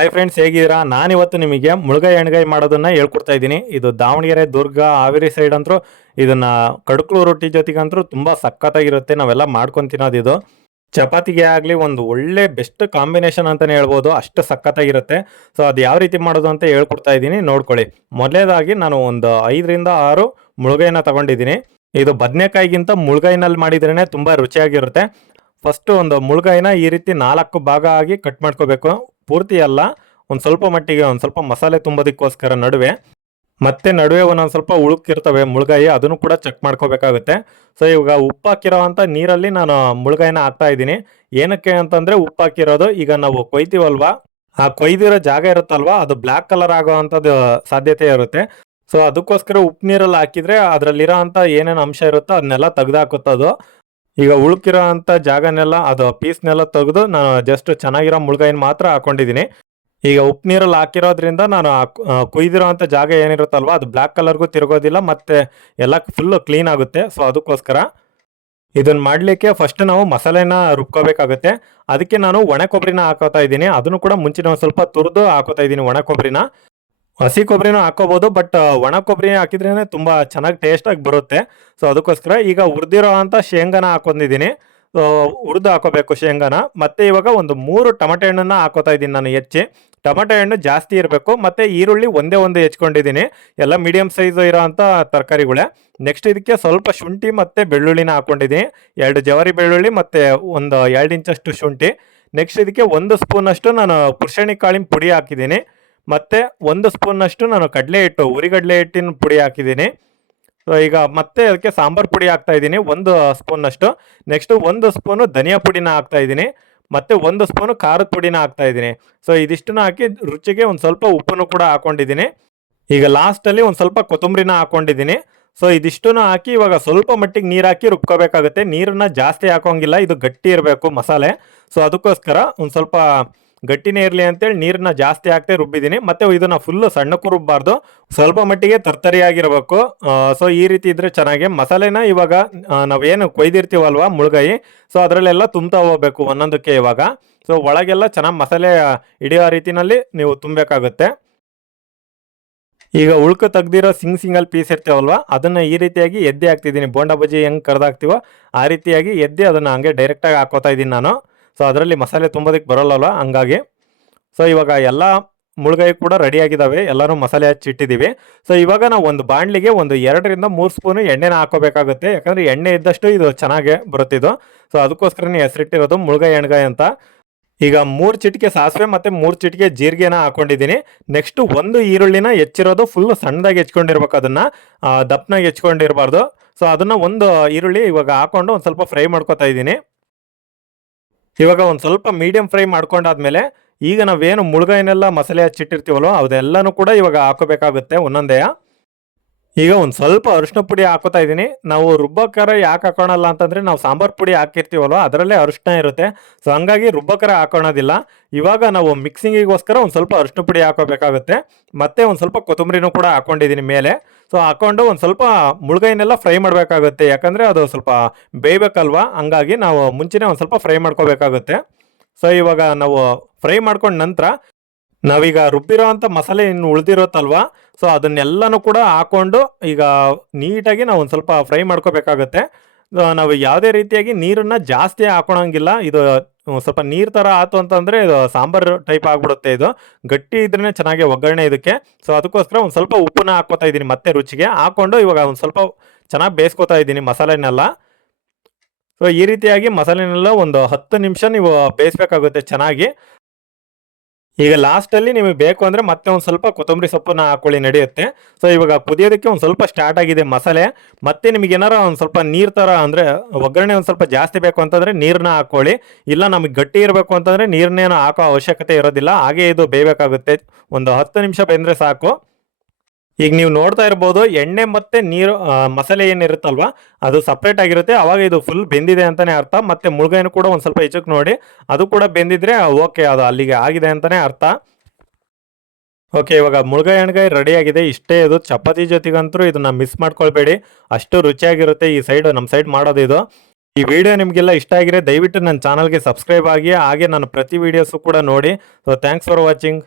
Hi friends ಹೇಗಿದ್ದೀರಾ? ನಾನಿವತ್ತು ನಿಮಗೆ ಮುಳುಗೈ ಎಣ್ಗಾಯಿ ಮಾಡೋದನ್ನ ಹೇಳ್ಕೊಡ್ತಾ ಇದ್ದೀನಿ. ಇದು ದಾವಣಗೆರೆ, ದುರ್ಗ, ಹಾವೇರಿ ಸೈಡ್ ಅಂತ ಇದನ್ನ ಕಡುಕ್ಳು ರೊಟ್ಟಿ ಜೊತೆಗಂತೂ ತುಂಬಾ ಸಖತ್ತಾಗಿರುತ್ತೆ. ನಾವೆಲ್ಲ ಮಾಡ್ಕೊಂಡು ತಿನ್ನೋದು ಇದು ಚಪಾತಿಗೆ ಆಗಲಿ ಒಂದು ಒಳ್ಳೆ ಬೆಸ್ಟ್ ಕಾಂಬಿನೇಷನ್ ಅಂತಲೇ ಹೇಳ್ಬೋದು. ಅಷ್ಟು ಸಖತ್ತಾಗಿರುತ್ತೆ. ಸೊ ಅದು ಯಾವ ರೀತಿ ಮಾಡೋದು ಅಂತ ಹೇಳ್ಕೊಡ್ತಾ ಇದ್ದೀನಿ. ನೋಡ್ಕೊಳ್ಳಿ. ಮೊದಲೇದಾಗಿ ನಾನು ಒಂದು ಐದರಿಂದ ಆರು ಮುಳುಗೈನ ತಗೊಂಡಿದ್ದೀನಿ. ಇದು ಬದನೆಕಾಯಿಗಿಂತ ಮುಳುಗೈನಲ್ಲಿ ಮಾಡಿದ್ರೇ ತುಂಬ ರುಚಿಯಾಗಿರುತ್ತೆ. ಫಸ್ಟು ಒಂದು ಮುಳುಗೈನ ಈ ರೀತಿ ನಾಲ್ಕು ಭಾಗ ಆಗಿ ಕಟ್ ಮಾಡ್ಕೋಬೇಕು. ಪೂರ್ತಿ ಅಲ್ಲ, ಒಂದು ಸ್ವಲ್ಪ ಮಟ್ಟಿಗೆ ಒಂದು ಸ್ವಲ್ಪ ಮಸಾಲೆ ತುಂಬೋದಕ್ಕೋಸ್ಕರ ನಡುವೆ. ಮತ್ತೆ ನಡುವೆ ಒಂದೊಂದು ಸ್ವಲ್ಪ ಉಳುಕಿರ್ತವೆ ಮುಳುಗಾಯಿ, ಅದನ್ನು ಕೂಡ ಚೆಕ್ ಮಾಡ್ಕೋಬೇಕಾಗುತ್ತೆ. ಸೊ ಇವಾಗ ಉಪ್ಪು ಹಾಕಿರೋ ಅಂತ ನೀರಲ್ಲಿ ನಾನು ಮುಳುಗಾಯಿನ ಹಾಕ್ತಾ ಇದ್ದೀನಿ. ಏನಕ್ಕೆ ಅಂತಂದರೆ ಉಪ್ಪು ಹಾಕಿರೋದು ಈಗ ನಾವು ಕೊಯ್ತೀವಲ್ವಾ? ಆ ಕೊಯ್ದಿರೋ ಜಾಗ ಇರುತ್ತಲ್ವಾ? ಅದು ಬ್ಲ್ಯಾಕ್ ಕಲರ್ ಆಗೋವಂಥದ್ದು ಸಾಧ್ಯತೆ ಇರುತ್ತೆ. ಸೊ ಅದಕ್ಕೋಸ್ಕರ ಉಪ್ಪು ನೀರಲ್ಲಿ ಹಾಕಿದರೆ ಅದರಲ್ಲಿರೋ ಅಂಥ ಏನೇನು ಅಂಶ ಇರುತ್ತೋ ಅದನ್ನೆಲ್ಲ ತೆಗ್ದಾಕುತ್ತದು. ಈಗ ಉಳುಕಿರೋ ಅಂತ ಜಾಗನೆಲ್ಲ, ಅದು ಪೀಸ್ನೆಲ್ಲ ತೆಗೆದು ನಾನು ಜಸ್ಟ್ ಚೆನ್ನಾಗಿರೋ ಮುಳುಗಾಯಿನ ಮಾತ್ರ ಹಾಕೊಂಡಿದ್ದೀನಿ. ಈಗ ಉಪ್ಪು ನೀರಲ್ಲಿ ಹಾಕಿರೋದ್ರಿಂದ ನಾನು ಕುಯ್ದಿರೋ ಅಂತ ಜಾಗ ಏನಿರುತ್ತಲ್ವ, ಅದು ಬ್ಲ್ಯಾಕ್ ಕಲರ್ಗೂ ತಿರುಗೋದಿಲ್ಲ, ಮತ್ತೆ ಎಲ್ಲ ಫುಲ್ಲು ಕ್ಲೀನ್ ಆಗುತ್ತೆ. ಸೊ, ಅದಕ್ಕೋಸ್ಕರ ಇದನ್ನ ಮಾಡಲಿಕ್ಕೆ ಫಸ್ಟ್ ನಾವು ಮಸಾಲೆನ ರುಬ್ಕೋಬೇಕಾಗುತ್ತೆ. ಅದಕ್ಕೆ ನಾನು ಒಣ ಕೊಬ್ಬರಿನ ಹಾಕೋತಾ ಇದ್ದೀನಿ. ಅದನ್ನು ಕೂಡ ಮುಂಚಿನ ಒಂದು ಸ್ವಲ್ಪ ತುರಿದು ಹಾಕೋತಾ ಇದ್ದೀನಿ ಒಣ ಕೊಬ್ಬರಿನ ಹಸಿ ಕೊಬ್ಬರಿನೂ ಹಾಕೋಬಹುದು ಬಟ್ ಒಣ ಕೊಬ್ಬರಿ ಹಾಕಿದ್ರೇನೆ ತುಂಬಾ ಚೆನ್ನಾಗಿ ಟೇಸ್ಟ್ ಆಗಿ ಬರುತ್ತೆ. ಸೊ ಅದಕ್ಕೋಸ್ಕರ ಈಗ ಹುರಿದಿರೋ ಅಂತ ಶೇಂಗಾನ ಹಾಕೊಂಡಿದ್ದೀನಿ. ಹುರಿದು ಹಾಕೋಬೇಕು ಶೇಂಗಾನ. ಮತ್ತೆ ಇವಾಗ ಒಂದು ಮೂರು ಟಮಟೆ ಹಣ್ಣನ್ನ ಹಾಕೋತಾ ಇದ್ದೀನಿ ನಾನು ಹೆಚ್ಚಿ. ಟಮಟೆ ಹಣ್ಣು ಜಾಸ್ತಿ ಇರಬೇಕು, ಮತ್ತೆ ಈರುಳ್ಳಿ ಒಂದೇ ಒಂದು ಹೆಚ್ಕೊಂಡಿದ್ದೀನಿ. ಎಲ್ಲ ಮೀಡಿಯಂ ಸೈಜ್ ಇರೋ ಅಂಥ ತರಕಾರಿಗಳೇ. ನೆಕ್ಸ್ಟ್ ಇದಕ್ಕೆ ಸ್ವಲ್ಪ ಶುಂಠಿ ಮತ್ತೆ ಬೆಳ್ಳುಳ್ಳಿನ ಹಾಕೊಂಡಿದ್ದೀನಿ. ಎರಡು ಜವಾರಿ ಬೆಳ್ಳುಳ್ಳಿ ಮತ್ತೆ ಒಂದು ಎರಡು ಇಂಚಷ್ಟು ಶುಂಠಿ. ನೆಕ್ಸ್ಟ್ ಇದಕ್ಕೆ ಒಂದು ಸ್ಪೂನಷ್ಟು ನಾನು ಪುರುಷಣಿ ಕಾಳಿನ ಪುಡಿ ಹಾಕಿದ್ದೀನಿ. ಮತ್ತೆ ಒಂದು ಸ್ಪೂನಷ್ಟು ನಾನು ಕಡಲೆ ಹಿಟ್ಟು, ಉರಿಗಡಲೆ ಹಿಟ್ಟಿನ ಪುಡಿ ಹಾಕಿದ್ದೀನಿ. ಸೊ ಈಗ ಮತ್ತೆ ಅದಕ್ಕೆ ಸಾಂಬಾರು ಪುಡಿ ಹಾಕ್ತಾ ಇದ್ದೀನಿ, ಒಂದು ಸ್ಪೂನಷ್ಟು. ನೆಕ್ಸ್ಟು ಒಂದು ಸ್ಪೂನು ಧನಿಯಾ ಪುಡಿನ ಹಾಕ್ತಾ ಇದ್ದೀನಿ, ಮತ್ತು ಒಂದು ಸ್ಪೂನು ಖಾರದ ಪುಡಿನ ಹಾಕ್ತಾ ಇದ್ದೀನಿ. ಸೊ ಇದಿಷ್ಟನ್ನ ಹಾಕಿ ರುಚಿಗೆ ಒಂದು ಸ್ವಲ್ಪ ಉಪ್ಪನ್ನು ಕೂಡ ಹಾಕೊಂಡಿದ್ದೀನಿ. ಈಗ ಲಾಸ್ಟಲ್ಲಿ ಒಂದು ಸ್ವಲ್ಪ ಕೊತ್ತಂಬರಿನ ಹಾಕೊಂಡಿದ್ದೀನಿ. ಸೊ ಇದಿಷ್ಟನ್ನು ಹಾಕಿ ಇವಾಗ ಸ್ವಲ್ಪ ಮಟ್ಟಿಗೆ ನೀರು ಹಾಕಿ ರುಬ್ಕೋಬೇಕಾಗುತ್ತೆ. ನೀರನ್ನ ಜಾಸ್ತಿ ಹಾಕೋಂಗಿಲ್ಲ, ಇದು ಗಟ್ಟಿ ಇರಬೇಕು ಮಸಾಲೆ. ಸೊ ಅದಕ್ಕೋಸ್ಕರ ಒಂದು ಸ್ವಲ್ಪ ಗಟ್ಟಿನೇ ಇರಲಿ ಅಂತೇಳಿ ನೀರನ್ನ ಜಾಸ್ತಿ ಹಾಕ್ತೆ ರುಬ್ಬಿದ್ದೀನಿ. ಮತ್ತೆ ಇದನ್ನ ಫುಲ್ ಸಣ್ಣಕ್ಕೂ ರುಬ್ಬಾರ್ದು. ಸ್ವಲ್ಪ ಮಟ್ಟಿಗೆ ತರ್ತರಿಯಾಗಿರ್ಬೇಕು. ಸೊ ಈ ರೀತಿ ಇದ್ರೆ ಚೆನ್ನಾಗಿ. ಮಸಾಲೆನ ಇವಾಗ ನಾವೇನು ಕೊಯ್ದಿರ್ತೀವಲ್ವ ಮುಳುಗಾಯಿ ಸೊ ಅದರಲ್ಲೆಲ್ಲ ತುಂಬ್ತಾ ಹೋಗ್ಬೇಕು ಒಂದೊಂದಕ್ಕೆ ಇವಾಗ. ಸೊ ಒಳಗೆಲ್ಲ ಚೆನ್ನಾಗಿ ಮಸಾಲೆ ಹಿಡಿಯೋ ರೀತಿನಲ್ಲಿ ನೀವು ತುಂಬಬೇಕಾಗುತ್ತೆ. ಈಗ ಉಳ್ಕ ತೆಗ್ದಿರೋ ಸಿಂಗ್ ಸಿಂಗಲ್ ಪೀಸ್ ಇರ್ತೀವಲ್ವ? ಅದನ್ನ ಈ ರೀತಿಯಾಗಿ ಎದ್ದೆ ಹಾಕ್ತಿದ್ದೀನಿ. ಬೋಂಡಾ ಬಜ್ಜಿ ಹೆಂಗೆ ಕರ್ದಾಕ್ತಿವೋ ಆ ರೀತಿಯಾಗಿ ಎದ್ದೆ ಅದನ್ನ ಹಂಗೆ ಡೈರೆಕ್ಟಾಗಿ ಹಾಕೋತಾ ಇದ್ದೀನಿ ನಾನು. ಸೊ ಅದರಲ್ಲಿ ಮಸಾಲೆ ತುಂಬೋದಕ್ಕೆ ಬರೋಲ್ಲಲ್ಲ, ಹಂಗಾಗಿ. ಸೊ ಇವಾಗ ಎಲ್ಲ ಮುಳುಗಾಯಿ ಕೂಡ ರೆಡಿ ಆಗಿದ್ದಾವೆ ಎಲ್ಲರೂ ಮಸಾಲೆ ಹಚ್ಚಿಟ್ಟಿದ್ದೀವಿ ಸೊ ಇವಾಗ ನಾವು ಒಂದು ಬಾಣಲಿಗೆ ಒಂದು ಎರಡರಿಂದ ಮೂರು ಸ್ಪೂನು ಎಣ್ಣೆನ ಹಾಕೋಬೇಕಾಗುತ್ತೆ. ಯಾಕಂದರೆ ಎಣ್ಣೆ ಇದ್ದಷ್ಟು ಇದು ಚೆನ್ನಾಗೆ ಬರುತ್ತಿದ್ದು ಸೊ ಅದಕ್ಕೋಸ್ಕರನೇ ಹೆಸರಿಟ್ಟಿರೋದು ಮುಳುಗಾಯಿ ಎಣ್ಗಾಯಿ ಅಂತ. ಈಗ ಮೂರು ಚಿಟಿಕೆ ಸಾಸಿವೆ ಮತ್ತು ಮೂರು ಚಿಟಿಕೆ ಜೀರಿಗೆನ ಹಾಕೊಂಡಿದ್ದೀನಿ. ನೆಕ್ಸ್ಟ್ ಒಂದು ಈರುಳ್ಳಿನ ಹೆಚ್ಚಿರೋದು ಫುಲ್ ಸಣ್ಣದಾಗಿ ಹೆಚ್ಕೊಂಡಿರ್ಬೇಕು ಅದನ್ನು. ದಪ್ಪನಾಗಿ ಹೆಚ್ಕೊಂಡಿರಬಾರ್ದು. ಸೊ ಅದನ್ನು ಒಂದು ಈರುಳ್ಳಿ ಇವಾಗ ಹಾಕೊಂಡು ಒಂದು ಸ್ವಲ್ಪ ಫ್ರೈ ಮಾಡ್ಕೊತಾ ಇದ್ದೀನಿ. ಇವಾಗ ಒಂದು ಸ್ವಲ್ಪ ಮೀಡಿಯಂ ಫ್ರೈ ಮಾಡ್ಕೊಂಡಾದ್ಮೇಲೆ ಈಗ ನಾವೇನು ಮುಳುಗೈನೆಲ್ಲ ಮಸಾಲೆ ಹಚ್ಚಿಟ್ಟಿರ್ತೀವಲ್ಲೋ ಅದೆಲ್ಲನೂ ಕೂಡ ಇವಾಗ ಹಾಕೋಬೇಕಾಗುತ್ತೆ ಒಂದೊಂದೇ. ಈಗ ಒಂದು ಸ್ವಲ್ಪ ಅರಿಶಿನ ಪುಡಿ ಹಾಕೋತಾ ಇದ್ದೀನಿ. ನಾವು ರುಬ್ಬಕರ ಯಾಕೆ ಹಾಕೋಣಲ್ಲ ಅಂತಂದರೆ ನಾವು ಸಾಂಬಾರ್ ಪುಡಿ ಹಾಕಿರ್ತೀವಲ್ವ, ಅದರಲ್ಲೇ ಅರಿಶಿನ ಇರುತ್ತೆ. ಸೊ ಹಂಗಾಗಿ ರುಬ್ಬಕರ ಹಾಕೋಣೋದಿಲ್ಲ. ಇವಾಗ ನಾವು ಮಿಕ್ಸಿಂಗಿಗೋಸ್ಕರ ಒಂದು ಸ್ವಲ್ಪ ಅರಿಶಿನ ಪುಡಿ ಹಾಕೋಬೇಕಾಗುತ್ತೆ. ಮತ್ತೆ ಒಂದು ಸ್ವಲ್ಪ ಕೊತ್ತಂಬರಿನೂ ಕೂಡ ಹಾಕೊಂಡಿದ್ದೀನಿ ಮೇಲೆ. ಸೊ ಹಾಕೊಂಡು ಒಂದು ಸ್ವಲ್ಪ ಮುಳುಗೈನೆಲ್ಲ ಫ್ರೈ ಮಾಡಬೇಕಾಗುತ್ತೆ. ಯಾಕಂದರೆ ಅದು ಸ್ವಲ್ಪ ಬೇಯಬೇಕಲ್ವಾ? ಹಂಗಾಗಿ ನಾವು ಮುಂಚೆನೇ ಒಂದು ಸ್ವಲ್ಪ ಫ್ರೈ ಮಾಡ್ಕೋಬೇಕಾಗುತ್ತೆ. ಸೊ ಇವಾಗ ನಾವು ಫ್ರೈ ಮಾಡ್ಕೊಂಡ ನಂತರ ನಾವೀಗ ರುಬ್ಬಿರೋ ಅಂತ ಮಸಾಲೆ ಇನ್ನು ಉಳಿದಿರುತ್ತಲ್ವಾ? ಸೊ ಅದನ್ನೆಲ್ಲನೂ ಕೂಡ ಹಾಕೊಂಡು ಈಗ ನೀಟಾಗಿ ನಾವು ಒಂದು ಸ್ವಲ್ಪ ಫ್ರೈ ಮಾಡ್ಕೋಬೇಕಾಗತ್ತೆ. ನಾವು ಯಾವುದೇ ರೀತಿಯಾಗಿ ನೀರನ್ನು ಜಾಸ್ತಿ ಹಾಕೊಳಂಗಿಲ್ಲ. ಇದು ಸ್ವಲ್ಪ ನೀರ್ ತರ ಆತು ಅಂತಂದ್ರೆ ಇದು ಸಾಂಬಾರ್ ಟೈಪ್ ಆಗ್ಬಿಡುತ್ತೆ ಇದು. ಗಟ್ಟಿ ಇದ್ರೇನೆ ಚೆನ್ನಾಗಿ ಒಗ್ಗರಣೆ ಇದಕ್ಕೆ. ಸೊ ಅದಕ್ಕೋಸ್ಕರ ಒಂದು ಸ್ವಲ್ಪ ಉಪ್ಪನ್ನ ಹಾಕೋತಾ ಇದ್ದೀನಿ ಮತ್ತೆ ರುಚಿಗೆ. ಹಾಕೊಂಡು ಇವಾಗ ಒಂದು ಸ್ವಲ್ಪ ಚೆನ್ನಾಗಿ ಬೇಯಿಸ್ಕೊತಾ ಇದ್ದೀನಿ ಮಸಾಲೆನೆಲ್ಲ. ಸೊ ಈ ರೀತಿಯಾಗಿ ಮಸಾಲೆನೆಲ್ಲ ಒಂದು ಹತ್ತು ನಿಮಿಷ ನೀವು ಬೇಯಿಸ್ಬೇಕಾಗುತ್ತೆ ಚೆನ್ನಾಗಿ. ಈಗ ಲಾಸ್ಟಲ್ಲಿ ನಿಮಗೆ ಬೇಕು ಅಂದರೆ ಮತ್ತೆ ಒಂದು ಸ್ವಲ್ಪ ಕೊತ್ತಂಬರಿ ಸೊಪ್ಪನ್ನ ಹಾಕೊಳ್ಳಿ, ನಡೆಯುತ್ತೆ. ಸೊ ಇವಾಗ ಕುದಿಯೋದಕ್ಕೆ ಒಂದು ಸ್ವಲ್ಪ ಸ್ಟಾರ್ಟ್ ಆಗಿದೆ ಮಸಾಲೆ. ಮತ್ತೆ ನಿಮಗೆ ಏನಾರ ಒಂದು ಸ್ವಲ್ಪ ನೀರು ಥರ ಅಂದರೆ ಒಗ್ಗರಣೆ ಒಂದು ಸ್ವಲ್ಪ ಜಾಸ್ತಿ ಬೇಕು ಅಂತಂದರೆ ನೀರನ್ನ ಹಾಕೊಳ್ಳಿ. ಇಲ್ಲ ನಮಗೆ ಗಟ್ಟಿ ಇರಬೇಕು ಅಂತಂದರೆ ನೀರನ್ನೇನು ಹಾಕೋ ಅವಶ್ಯಕತೆ ಇರೋದಿಲ್ಲ. ಹಾಗೆ ಇದು ಬೇಯಬೇಕಾಗುತ್ತೆ. ಒಂದು ಹತ್ತು ನಿಮಿಷ ಬೆಂದರೆ ಸಾಕು. ಈಗ ನೀವು ನೋಡ್ತಾ ಇರ್ಬೋದು, ಎಣ್ಣೆ ಮತ್ತೆ ನೀರು ಮಸಾಲೆ ಏನಿರುತ್ತಲ್ವಾ ಅದು ಸಪ್ರೇಟ್ ಆಗಿರುತ್ತೆ. ಅವಾಗ ಇದು ಫುಲ್ ಬೆಂದಿದೆ ಅಂತಾನೆ ಅರ್ಥ. ಮತ್ತೆ ಮುಳುಗೈನು ಕೂಡ ಒಂದು ಸ್ವಲ್ಪ ಹೆಚ್ಚಕ್ಕೆ ನೋಡಿ, ಅದು ಕೂಡ ಬೆಂದಿದ್ರೆ ಓಕೆ ಅದು ಅಲ್ಲಿಗೆ ಆಗಿದೆ ಅಂತಾನೆ ಅರ್ಥ. ಓಕೆ ಇವಾಗ ಮುಳುಗಾಯಿ ಎಣ್ಗಾಯಿ ರೆಡಿ ಆಗಿದೆ. ಇಷ್ಟೇ ಇದು. ಚಪಾತಿ ಜೊತೆಗಂತೂ ಇದನ್ನ ಮಿಸ್ ಮಾಡ್ಕೊಳ್ಬೇಡಿ. ಅಷ್ಟು ರುಚಿಯಾಗಿರುತ್ತೆ ಈ ಸೈಡ್ ನಮ್ಮ ಸೈಡ್ ಮಾಡೋದು ಇದು. ಈ ವಿಡಿಯೋ ನಿಮಗೆಲ್ಲ ಇಷ್ಟ ಆಗಿದೆ ದಯವಿಟ್ಟು ನನ್ನ ಚಾನಲ್ಗೆ ಸಬ್ಸ್ಕ್ರೈಬ್ ಆಗಿ, ಹಾಗೆ ನನ್ನ ಪ್ರತಿ ವೀಡಿಯೋಸು ಕೂಡ ನೋಡಿ. So thanks for watching